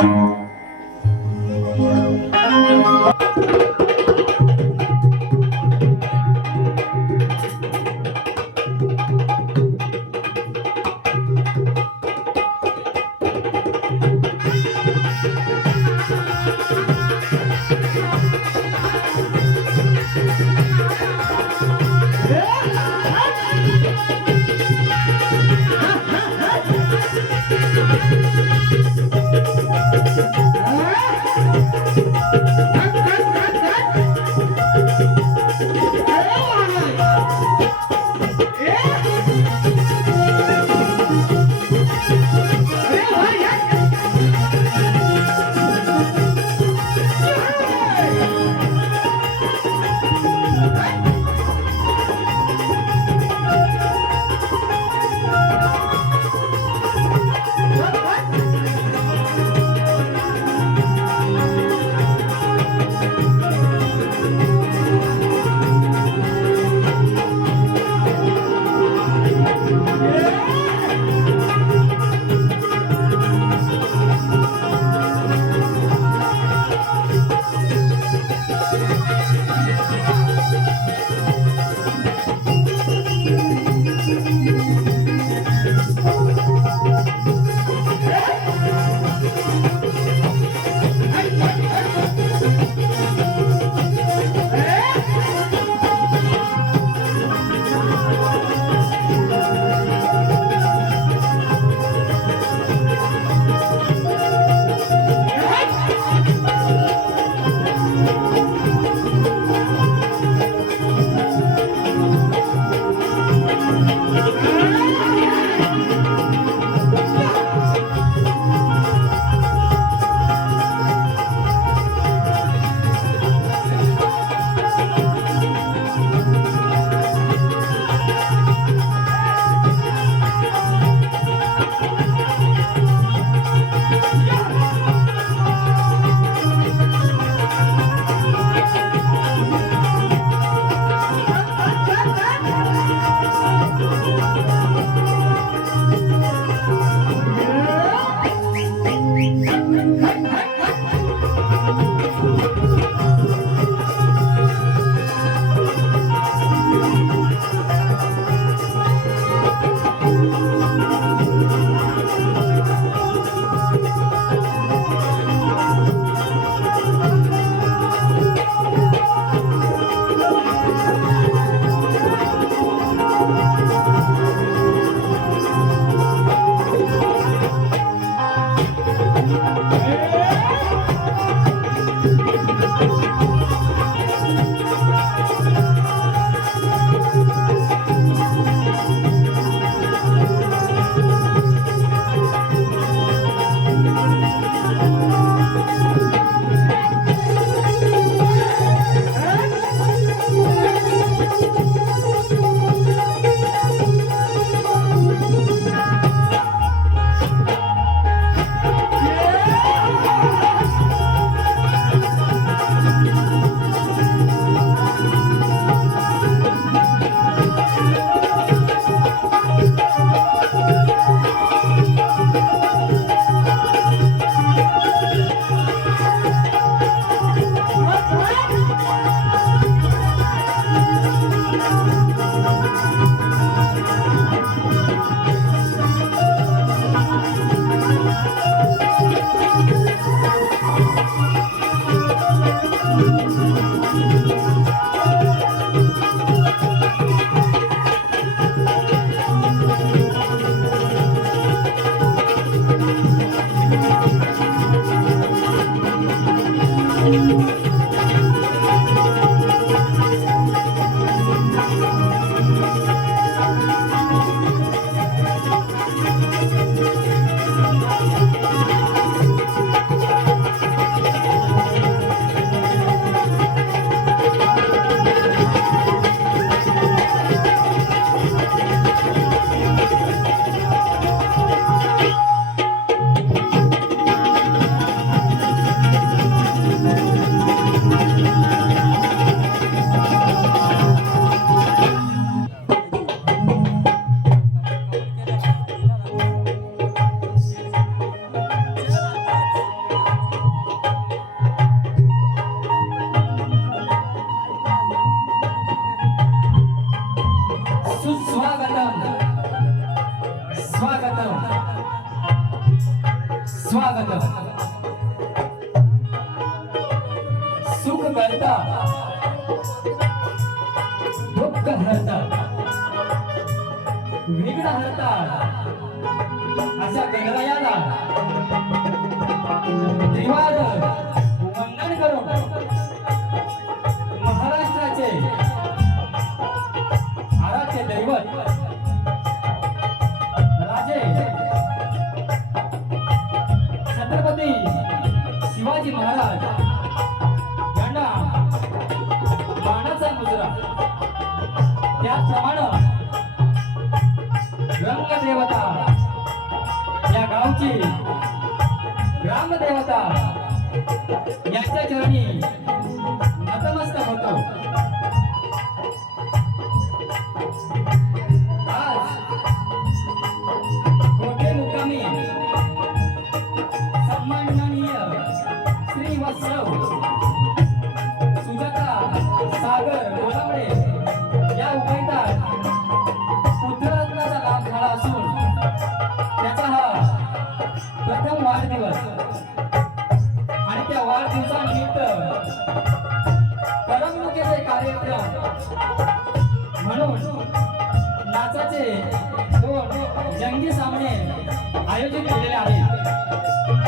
Yeah! स्वागत सुख करता दुःख हरता विघ्न हरता अशा गणरायाला त्रिवार वंदन करून महाराष्ट्राचे आराध्य दैवत राजे छत्रपती शिवाजी महाराज यांना मानाचा मुजरा त्याचप्रमाणे रंगदेवता या गावची ग्रामदेवता यांच्या चरणी नतमस्तक होतो। आज कोठे मुक्कामी सन्माननीय श्री वत्सव सुजाता सागर गोलामडे या उभयतात पुत्ररत्नाचा लाभ झाला असून त्याचा हा प्रथम वाढदिवस आणि त्या वाढदिवसानिमित्त करमणुकीचे कार्यक्रम म्हणून नाचाचे 2 जंगी सामने आयोजित केलेले आहेत।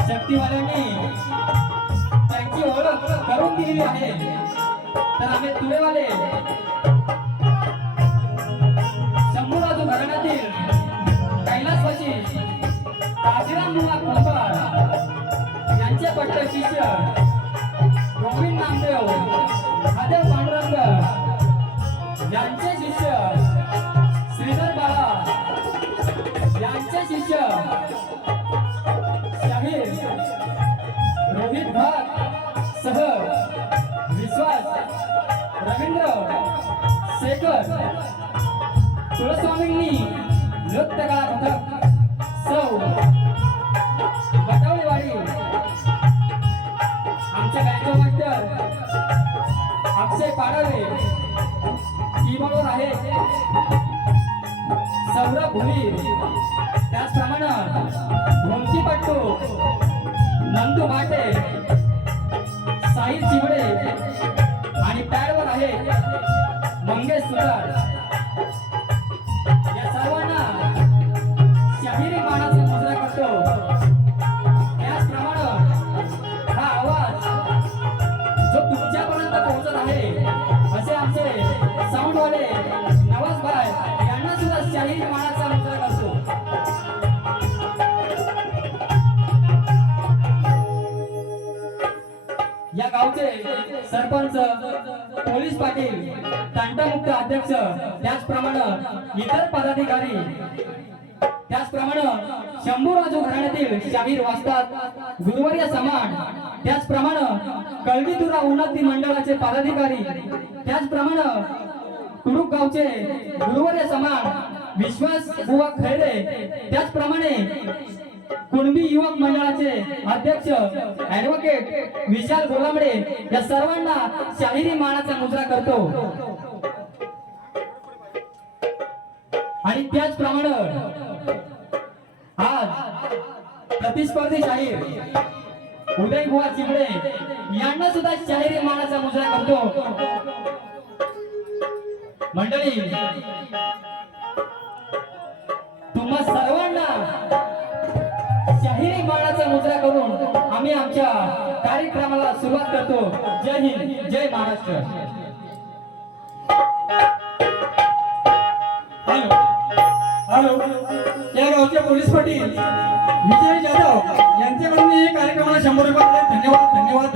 शक्तीवाल्यांनी त्यांची ओळख करून दिलेली आहे, तर आम्ही तुळेवाले शंभूराजू घराण्यातील कैलासवासी काशीराम मुला कुंभार यांचे पट्ट शिष्य गोविंद नामदेव महादेव पांडुरंग यांचे शिष्य श्रीधर बाळा यांचे शिष्य शाहीर रोहित भट सह विश्वास रवींद्र शेखर तुळस्वामींनी नृत्य कला पथक सौ बटावळीवाडी आमचे गायक मास्टर अक्षय पाडवे कीबोर्डवर आहे सौरभ भुईर त्याचप्रमाणे ढोलकी पट्टू नंदू भाटे साहिल चिवडे आणि पॅडवर आहे मंगेश सुतार। या सर्वांना शाहिरी मानाचा मुजरा करतो। त्याचप्रमाणे हा आवाज जो तुमच्यापर्यंत पोहोचत आहे असे आमचे साऊंडवाले नवाज भाई यांना सुद्धा शाहिरी मानाचा मुजरा करतो। या गावचे सरपंच पोलीस पाटील तांडामुक्त अध्यक्ष त्याचप्रमाणे इतर पदाधिकारी त्याचप्रमाणे शंभूराजू घराण्यातील शाहीर वाचतात गुरुवर्य समान त्याचप्रमाणे कळवीतुरा उन्नती मंडळाचे पदाधिकारी त्याचप्रमाणे कुडूक गावचे गुरुवर्य समान विश्वास बुवा खैरे त्याचप्रमाणे कुणबी युवक मंडळाचे अध्यक्ष ॲडव्होकेट विशाल गोलामडे या सर्वांना शाहिरी मानाचा मुजरा करतो। आणि त्याचप्रमाणे आज प्रतिस्पर्धी शाहीर उदय बुवा चिमडे यांना सुद्धा शाहिरी मानाचा मुजरा करतो। मंडळी तुम्हा सर्वांना शाहिरी मानाचा मुजरा करून आम्ही आमच्या कार्यक्रमाला सुरुवात करतो। जय हिंद जय महाराष्ट्र। हॅलो या गावचे पोलीस पाटील विजय जाधव यांच्याकडून या कार्यक्रमाला 100 रुपये धन्यवाद धन्यवाद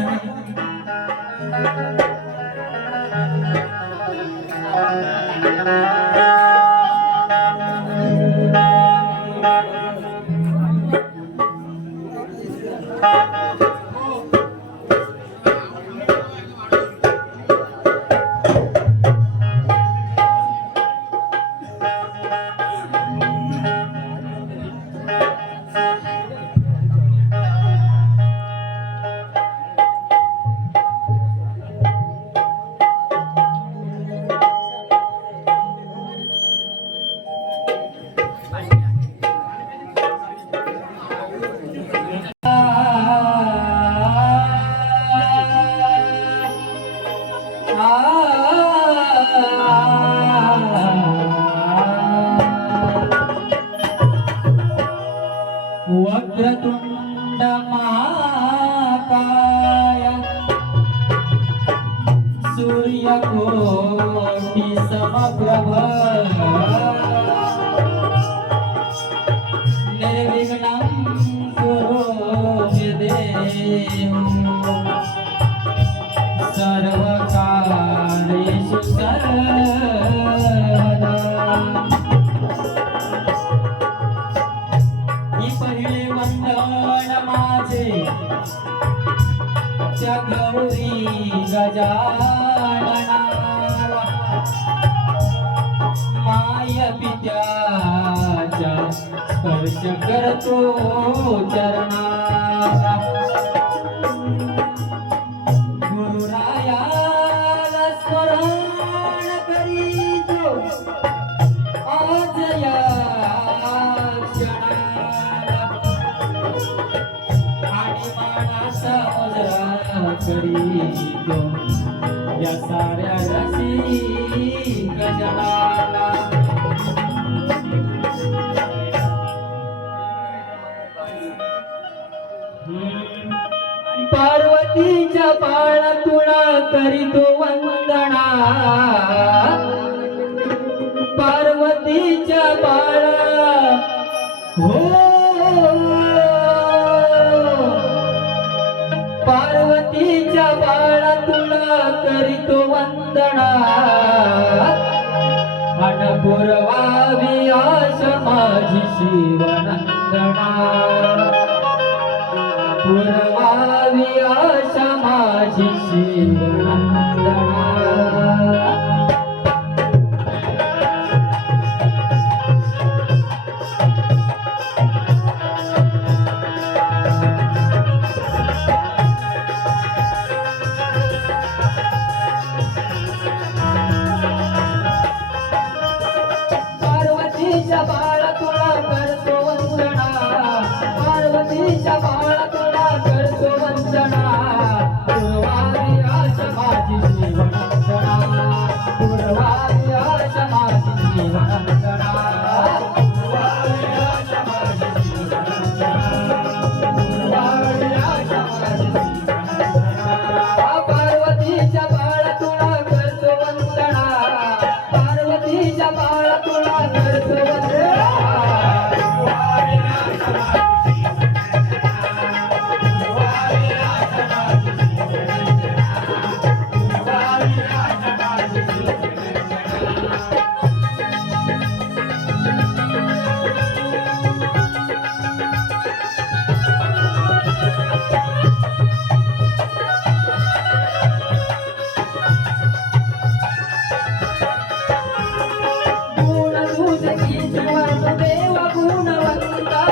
सर्व कालेषु सर्वदा ही पहिले वंदन माझे त्या गौरी गजानना माय पित्याच्या स्पर्श करतो चरणाला गुरुरायाला स्मरण करीतो आज या क्षणाला आणि मानाचा मुजरा करीतो या साऱ्या रसिक जनाला पार्वतीच्या बाळा तुला करीतो वंदना पार्वतीच्या बाळा हो पार्वतीच्या बाळा तुला करीतो वंदना अन पुरवावी आश माझी शिवनंदना पुरवावी आशा माझी शिवनंदना पार्वतीच्या बाळा तुला करतो वंदना पार्वतीच्या बाळा तुला करतो वंदना पुरवावी आशा माझी शिवनंदना पुरवावी आशा माझी शिवनंदना पुरवावी आशा माझी शिवनंदना पुरवावी आशा माझी शिवनंदना पार्वतीच्या बाळा तुला करतो वंदना पार्वतीच्या बाळा तुला करतो वंदना गुण तुझी जीवन देव गुणवंता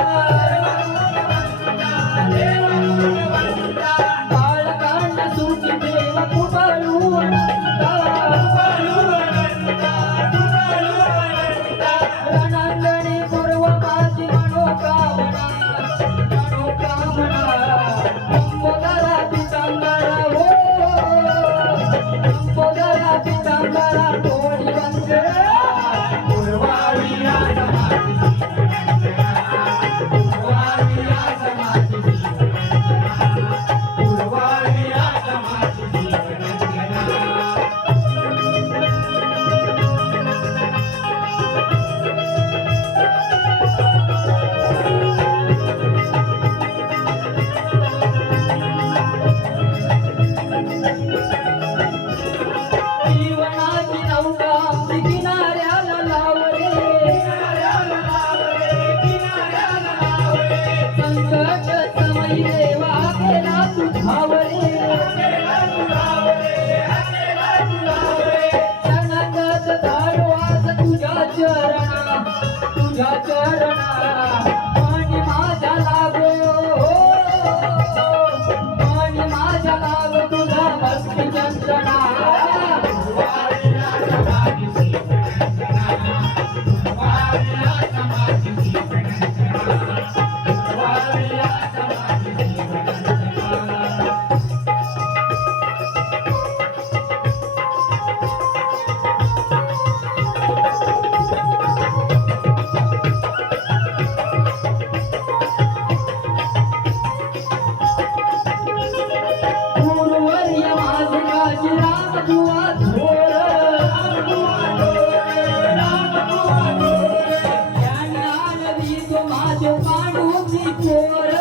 बाळकांड सुखी देव कुबळू रणांगणी पूर्व माझी मनोकामना कंपोदरा पितांबरा हो कंपोदरा पितांबरा कोणी वंदना पुरवावी आशा माझी पुरवावी आशा माझी पुरवावी आशा माझी जीवनाची नौका आमची किनाऱ्याला लावले संकट समयी देवा केला तू धावले शरणागत धाडो आज तुझ्या चरणा पाणी माझ्या लागो पाणी माझ्या लागो तुझा भक्ती चंदना पूर्वर्य माझे काशी राम तुआ थोर ज्ञानानवी तो माझे पांडुची पोर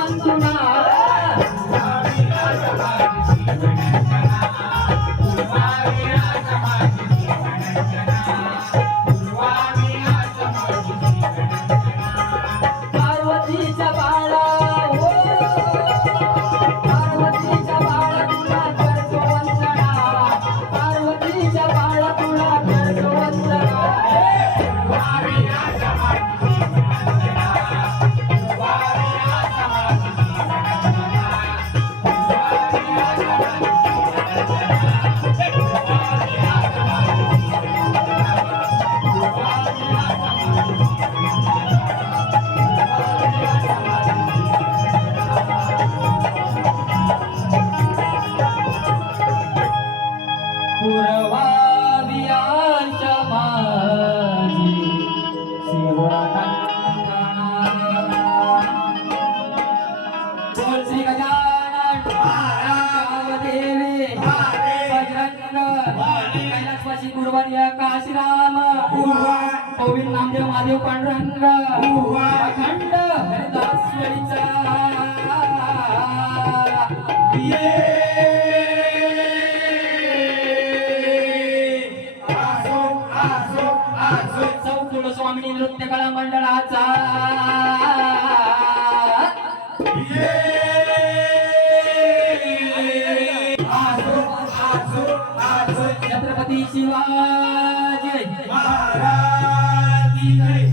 पंतुना पार्वतीच्या बाळा हो पार्वतीच्या बाळा तुला करतो वंदना पार्वतीच्या बाळा तुला करतो वंदना पुरवावी आशा माझी शिवनंदना बोल श्री गजानन देवी बजरंग कैलासवासी गुरुवर्य काशीराम गोविंद नामदेव महादेव पांडुरंग अखंड हरिदास वेळीचा चौकुळ स्वामिनी नृत्य कला मंडळाचा छत्रपती शिवाजी महाराज की जय.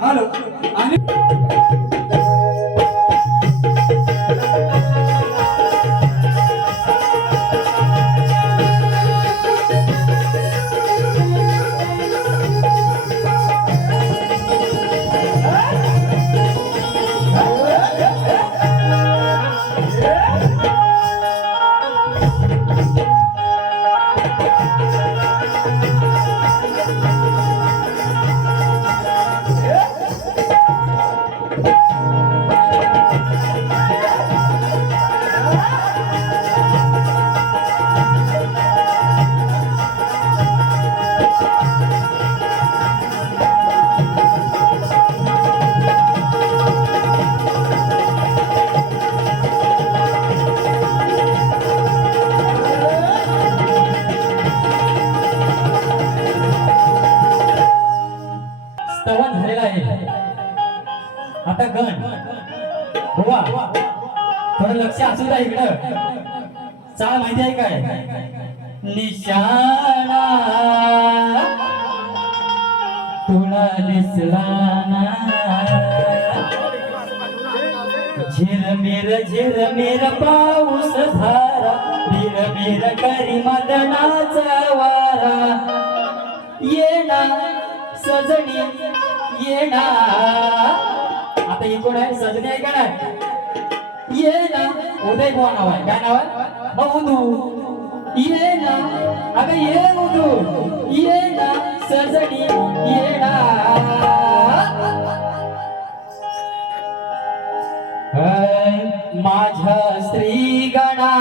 हॅलो आणि स्तवन झालेला आहे. आता गण हुआ थोडं लक्ष असू द्या इकडं. चाल माहिती आहे काय? निशाणा तुला दिसला ना झिरमिर पाऊस धारा बिर करी मदनाचा वारा येणा सजनी येणा. आता ही कोण आहे? सजनी आहे का नाही? येणा उदय कोण नाव आहे? काय नाव आहे? मौदू येणा अगं ये मौदू येणा सजनी येणा. माझ्या स्त्री गणा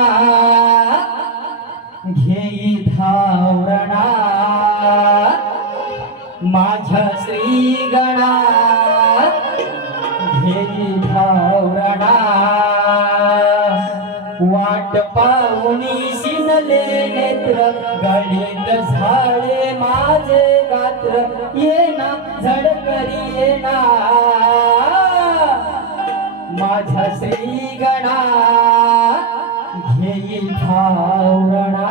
घेई धावरणा माझ्या श्री गणा घेई धावरणा. वाट पाहुनी शिनले नेत्र गणित झाले माझे गात्र येना झडक घरी येणार माझ्या श्री गणा घेई भावना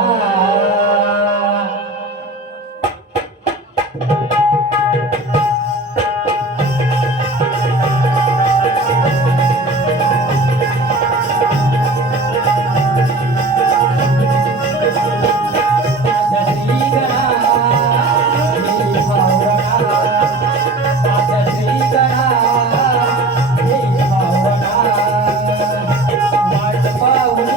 पाऊनी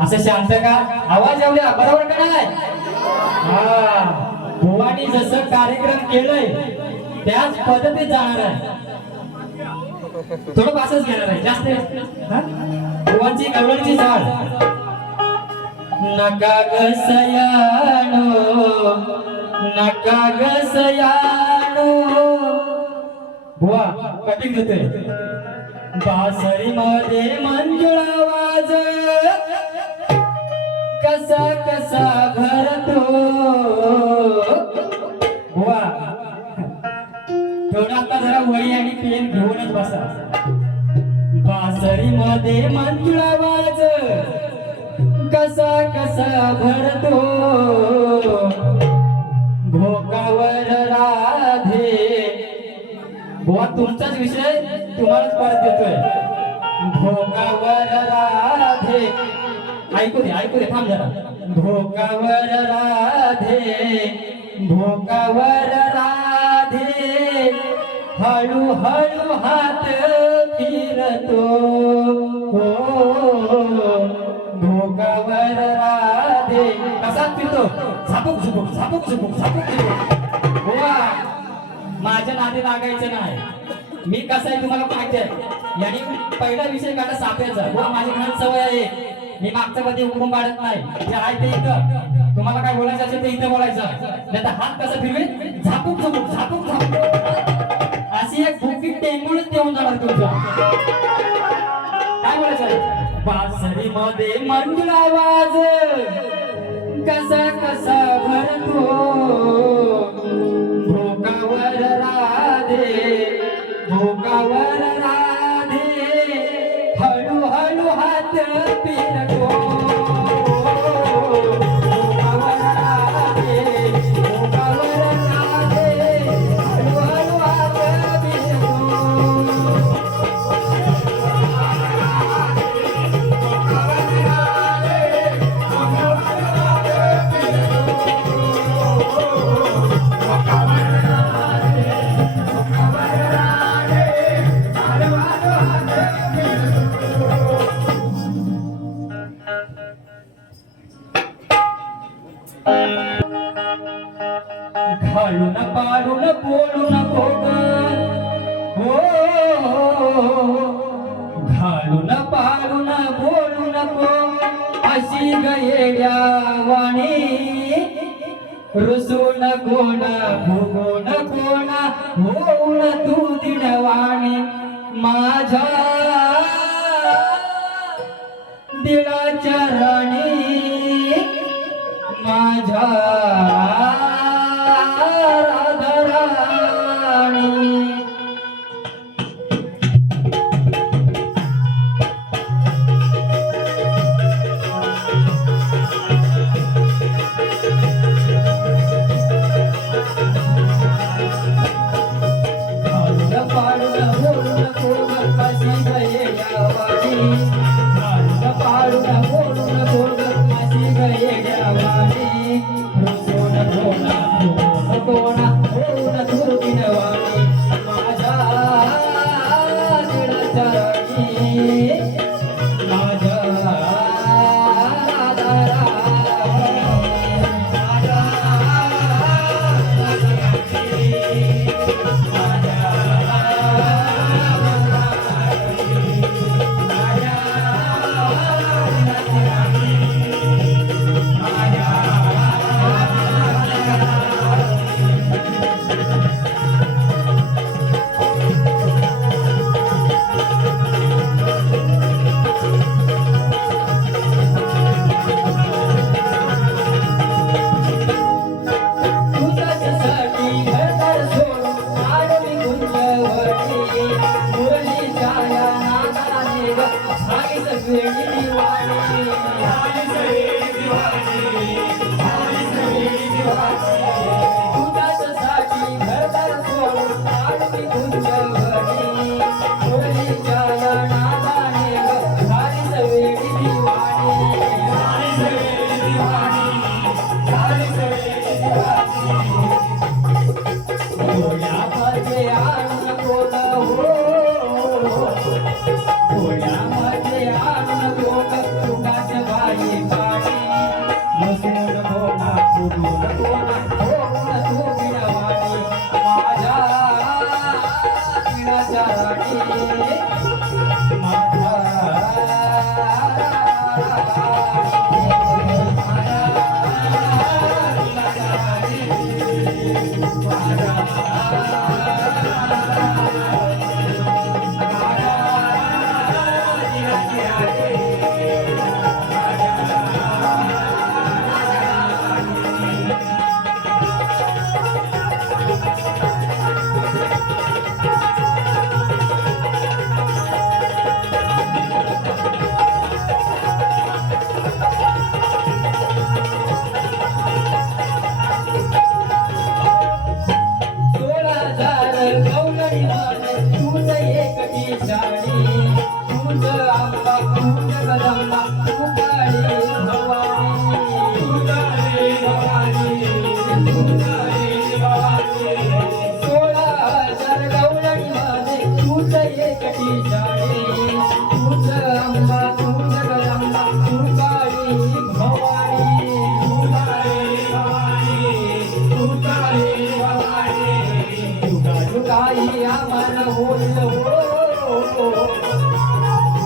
असं शांत का आवाज येऊया बरोबर का नाही हा बुवानी जसं कार्यक्रम केलंय त्याच पद्धतीत जाणार आहे थोडं पासच घेणार आहे जास्त हा? बुवांची गवळणची झाड नका ग सयानो नका ग सयानो बुवा कटिंग देतोय बासरी मध्ये मंजुळ आवाज कसा कसा भरतो बुवा थोडा आता जरा वही आणि पेन घेऊनच बसा बासरी मध्ये मंजुळ आवाज कसा कसा भरतो भोकावर राधे बुवा तुमचाच विषय तुम्हालाच परत देतोय भोकावर राधे ऐकू दे थांब जरा भोकावर राधे हळू हळू हात फिरतो भोकावर राधे कसा फिरतो झापूक झुपूक झापूक झुपूक झापूक झुपूक बुवा माझ्या नादी लागायचं नाही मी कसं आहे तुम्हाला माहिती आहे यांनी पहिला विषय काढला साप्याचा बुवा माझी घाण सवय आहे मी मागचं कधी उकरून काढत नाही जे आहे ते इथं तुम्हाला काय बोलायचं असेल ते इथं बोलायचं नाही तर हात कसा फिरवे झापूक झुपूक झापूक झापूक अशी एक भुकी टेंगुळच देऊन जाणार तुमच्या काय बोलायचं आहे बासरी मध्ये मंजुळ आवाज कसा कसा भरतो भोकावर राधे हळू हळू हात फिरतो भोकावर राधे हळू हळू हात फिरतो घालून पाडून बोलू नको हो घालून पाडून बोलू नको अशी गयेड्या वाणी रुसून कोण भुगून कोण होऊन तू दिनवाणी माझ्या दिलाच्या राणी माझ्या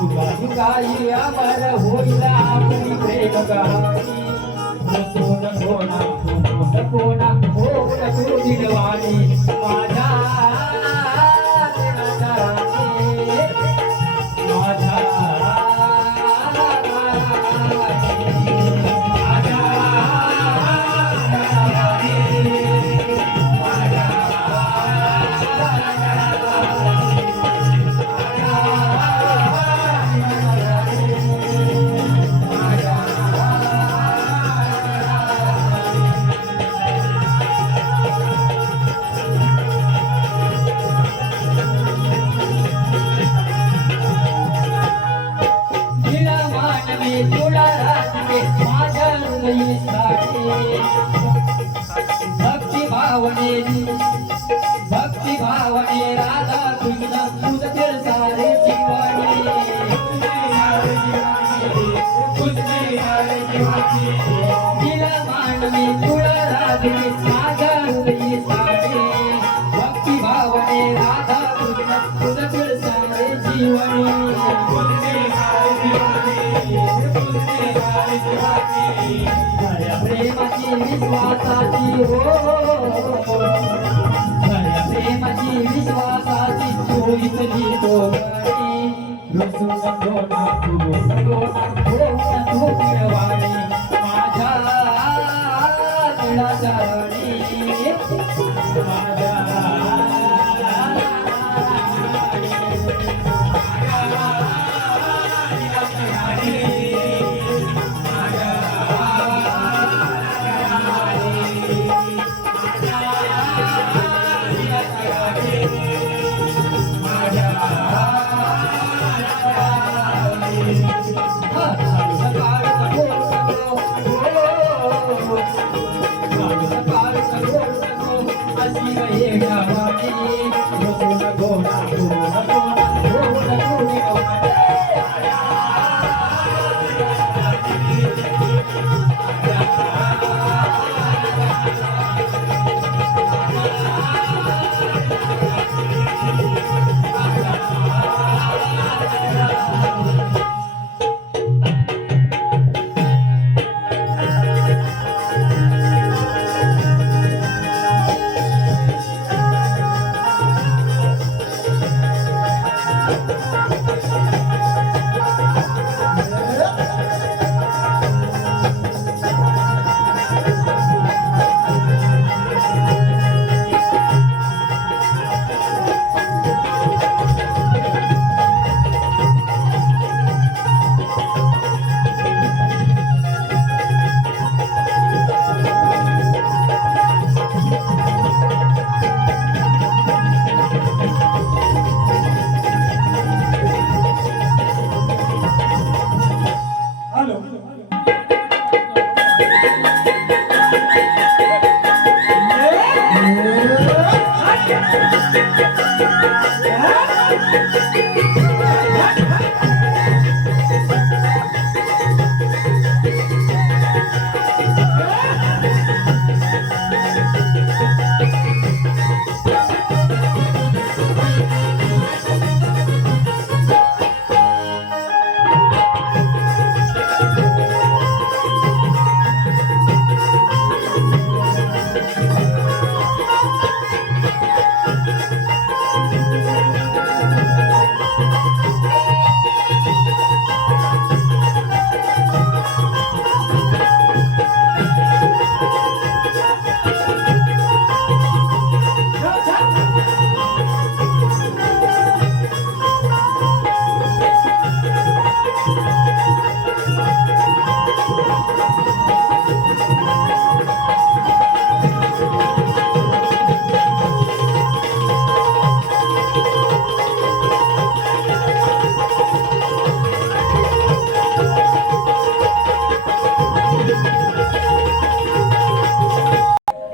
युगा युगाई अमर होईल आपली प्रेम कहाणी रसून कोणा कोणा होऊन तू दिलवाणी माझ्या दिनाच्या राणी माझ्या भक्ति भावने राधा कृष्ण तुझ फिर सारे जीवानी दिला मानवी तुला राधे माझ्या हृदयी साडे भक्ति भावने राधा कृष्ण तुझ फिर सारे जीवानी प्रेमाची विश्वासाची हो प्रेमाची विश्वासाची चोरीतली तो रसून कोणा तू दिलवाणी माझ्या दिलाच्या राणी माझ्या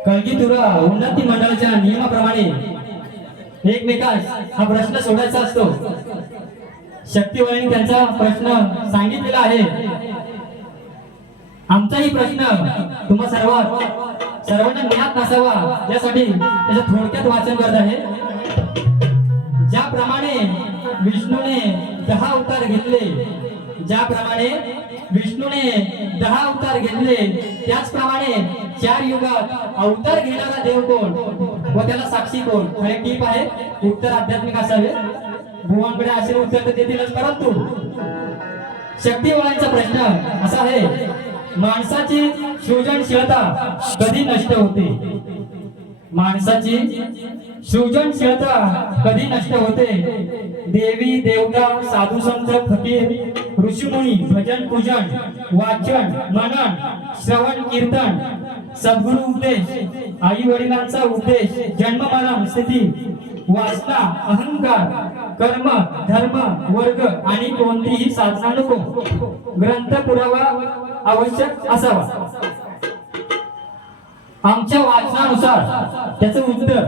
कळगीतुरा उन्नती मंडळाच्या नियमाप्रमाणे एकमेकास हा प्रश्न सोडायचा असतो. शक्तीवळीने त्यांचा प्रश्न सांगितलेला आहे. आमचाही प्रश्न तुम्हा सर्वांना ज्ञात नसावा यासाठी त्याचं थोडक्यात वाचन करत आहे. ज्याप्रमाणे विष्णूने 10 अवतार घेतले, ज्याप्रमाणे विष्णूने 10 अवतार घेतले त्याचप्रमाणे 4 युगात अवतार घेणारा देव कोण व त्याला साक्षी कोण? खरे टीप आहे, उत्तर आध्यात्मिक असावे. भुवनकडे असे उत्तर तर देतीलच, परंतु शक्तिवाळांचा प्रश्न असा आहे, माणसाची सृजनशीलता कधी नष्ट होते? माणसाची सृजनशीलता कधी नष्ट होते? देवी देवता साधू संत फकीर ऋषीमुनी भजन पूजन वाचन मनन श्रवण कीर्तन सद्गुरु उपदेश आई वडिलांचा उपदेश जन्म मरण स्थिती वासना अहंकार कर्म धर्म वर्ग आणि कोणतीही साधना नको. ग्रंथ पुरावा आवश्यक असावा. आमच्या वाचनानुसार त्याचं उत्तर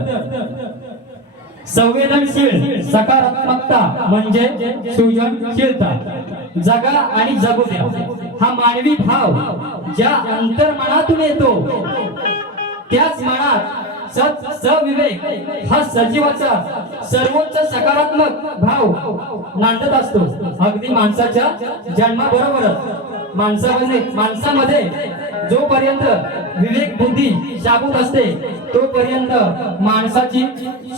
संवेदनशील सकारात्मकता म्हणजे सृजनशीलता. जगा आणि जगू द्या हा मानवी भाव ज्या अंतर्मनातून येतो त्याच मनात सविवेक हा सजीवाचा सर्वोच्च सकारात्मक भाव नांदत असतो. अगदी माणसाच्या जन्माबरोबरच माणसामध्ये जोपर्यंत विवेक बुद्धी जागृत असते तोपर्यंत माणसाची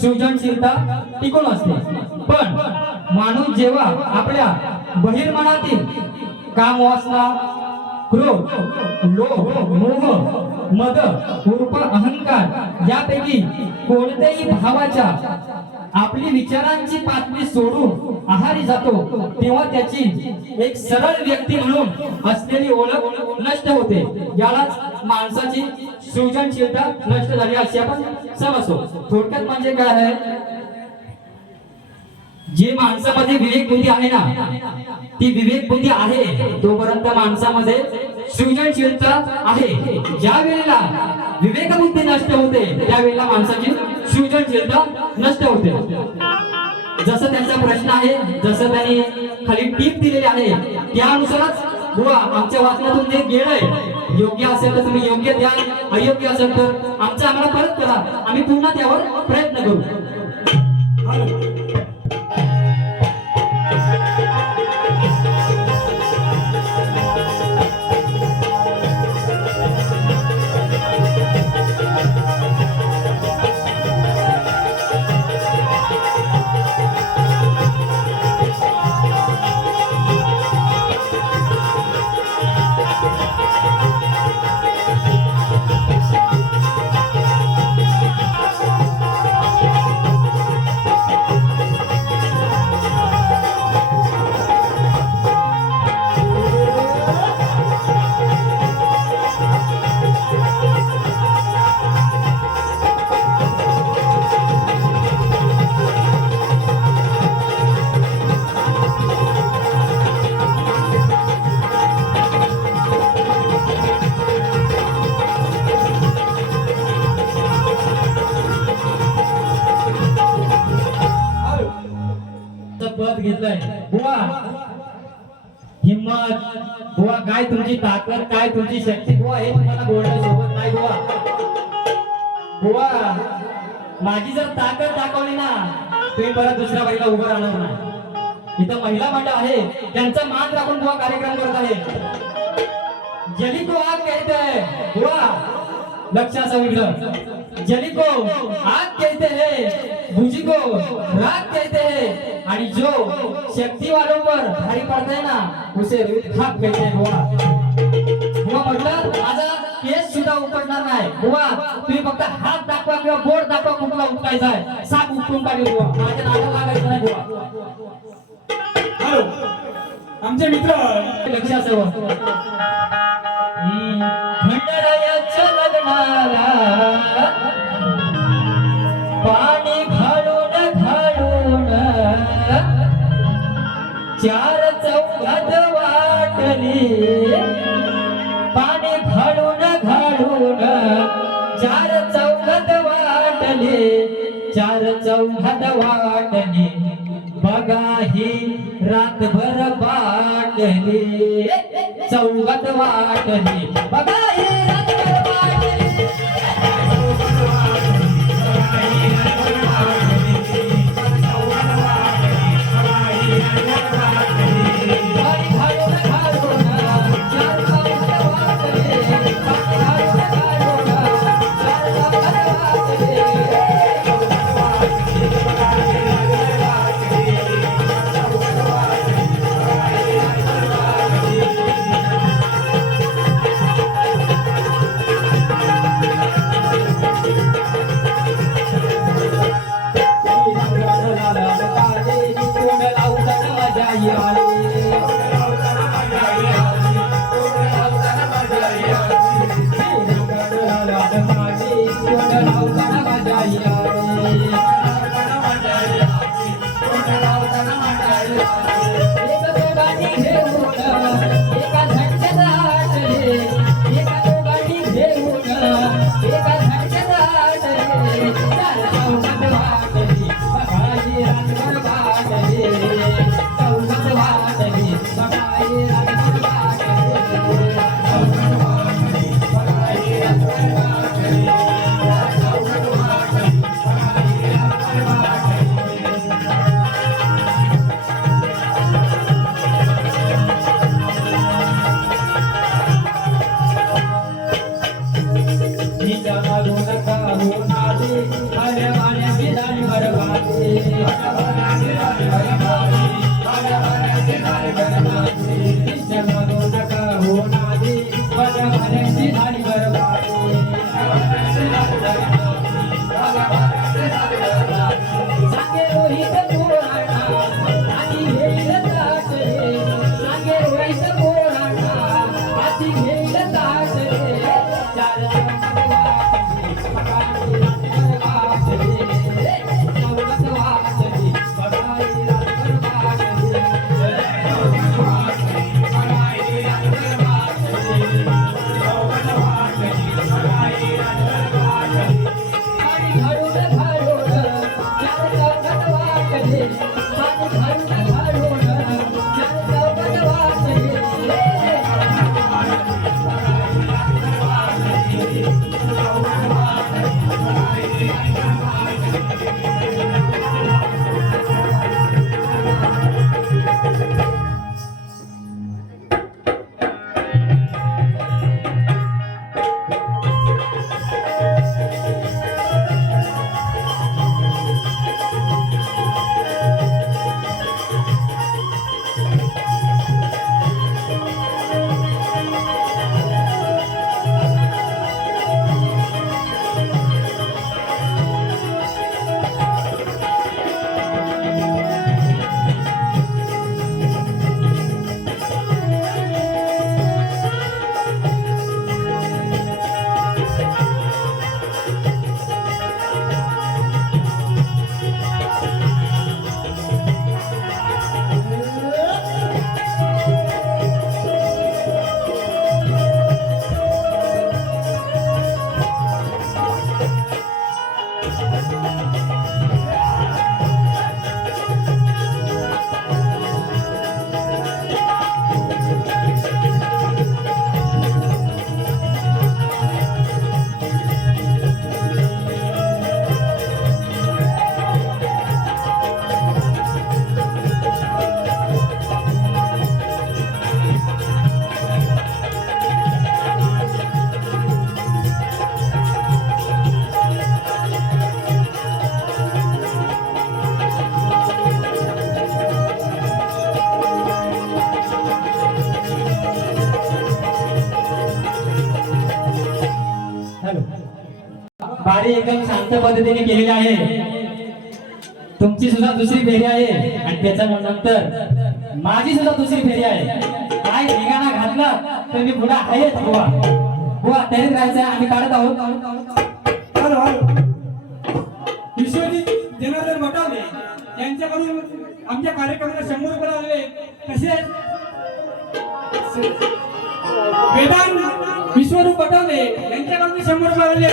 सृजनशीलता टिकून असते. पण माणूस जेव्हा आपल्या बहिर्मनातील कामवासना क्रोध लोभ मोह मद उर्फ अहंकार यापैकी कोणत्याही भावाच्या आपली विचारांची पातळी सोडून आहारी जातो तेव्हा त्याची एक सरळ व्यक्ती म्हणून असलेली ओळख नष्ट होते. यालाच माणसाची सृजनशीलता नष्ट झाली असे आपण समजतो. थोडक्यात म्हणजे काय आहे, जे माणसामध्ये विवेक बुद्धी आहे ना ती विवेक बुद्धी आहे तोपर्यंत माणसामध्ये सृजनशीलता आहे. ज्या वेळेला विवेक बुद्धी नष्ट होते त्यावेळेला माणसाची सृजनशीलता नष्ट होते. जसं त्यांचा प्रश्न आहे, जसं त्यांनी खाली टीप दिलेली आहे त्यानुसारच बुवा आमच्या वाचनातून जे गेलंय योग्य असेल तर तुम्ही योग्य द्या, अयोग्य असेल तर आमचं आम्हाला परत करा, आम्ही पुन्हा त्यावर प्रयत्न करू. पद घेतलंय बुवा, हिम्मत बुवा, काय तुमची ताकद, काय तुमची शक्ती बुवा, हे तुम्हाला बोलणं सोबत नाही बुवा. बुवा माझी जर ताकद दाखवली ना तुम्ही परत दुसऱ्या बाईला उभं राहणार नाही. इथं महिला मंडळ आहे त्यांचा मान राखून बुवा कार्यक्रम करत आहे. जली को आग कहते हैं बुवा, लक्षात सगळं, जली को आग कहते हैं, भुजी को राग कहते हैं आणि जो शक्ति वालों पर भारी पड़ता है ना उसे खाक कहते हैं बुवा. बुवा म्हटलं माझा केस सुद्धा उपटणार नाही बुवा, तुम्ही फक्त हात दाखवा किंवा बोट दाखवा कुठला उपटायचा आहे, साप उपटून टाकेल बुवा, माझ्या नादाला लागायचं नाही बुवा. हॅलो आमचे मित्र लक्षात सर्व भंडारायाच्या लग्नाला पाणी घालून घालून चार चौघात वाटली, पाणी घालून घालून चार चौघात वाटली, चार चौघात वाटली, बघा ही रातभर वाटली, चौघात वाटली, बघा ही रातभर वाटली. आई आली बारी एकदम शांत पद्धतीने केलेली आहे. तुमची सुद्धा दुसरी फेरी आहे आणि त्याच्यानंतर माझी सुद्धा दुसरी फेरी आहे. काय ठिकाणा घातला तर मी पुढे आहे बुवा. बुवा तयारीत राहायचं आहे. आम्ही काढत आहोत. हॅलो हॅलो विश्वजित जनार्दन बटावले यांच्याकडून आमच्या कार्यक्रमाला 100 रुपये लावले. तसेच वेदांत विश्वरूप बटावले यांच्याकडून 100 रुपये लावले.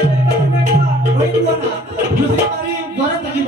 दुसरी बारी जोरात झाली.